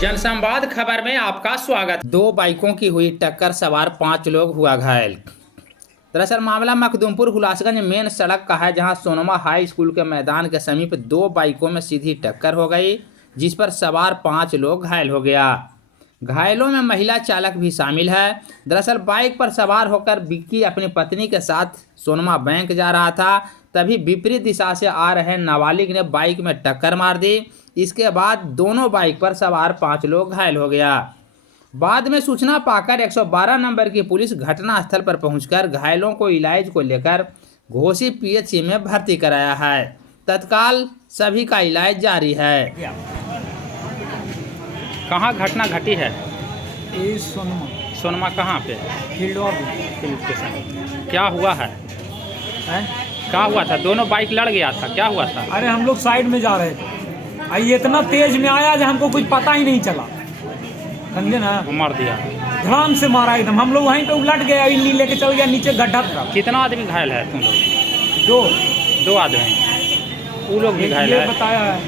जनसंवाद खबर में आपका स्वागत। दो बाइकों की हुई टक्कर, सवार 5 लोग हुआ घायल। दरअसल मामला मखदूमपुर हुलासगंज मेन सड़क का है, जहां सोनमा हाई स्कूल के मैदान के समीप दो बाइकों में सीधी टक्कर हो गई, जिस पर सवार 5 लोग घायल हो गया। घायलों में महिला चालक भी शामिल है। दरअसल बाइक पर सवार होकर विक्की अपनी पत्नी के साथ सोनमा बैंक जा रहा था, तभी विपरीत दिशा से आ रहे नाबालिग ने बाइक में टक्कर मार दी। इसके बाद दोनों बाइक पर सवार 5 लोग घायल हो गया। बाद में सूचना पाकर 112 नंबर की पुलिस घटनास्थल पर पहुंचकर घायलों को इलाज को लेकर घोसी पीएचसी में भर्ती कराया है। तत्काल सभी का इलाज जारी है। कहाँ घटना घटी है? ये सोनमा कहाँ पे? फील्ड के साथ। क्या हुआ है? क्या हुआ था? दोनों बाइक लड़ गया था, क्या हुआ था? अरे हम लोग साइड में जा रहे थे, ये इतना तेज में आया जो हमको कुछ पता ही नहीं चला, समझे ना। मार दिया, धड़ाम से मारा एकदम। हम लोग वहीं पे उलट गए, इन्हीं लेके चल गया नीचे गड्ढा था। कितना आदमी घायल है तुम लोग? दो आदमी। वो लोग भी घायल है बताया है।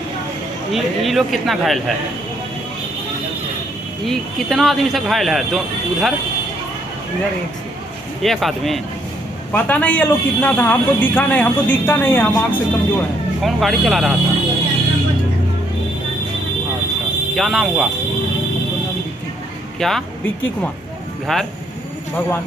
ये लोग कितना घायल है? ये कितना आदमी से घायल है? दो उधर एक आदमी। पता नहीं ये लोग कितना था, हमको दिखा नहीं, हमको दिखता नहीं है, हम आँख से कमजोर है। कौन गाड़ी चला रहा था? अच्छा, क्या नाम हुआ? क्या? विक्की कुमार। घर? भगवान।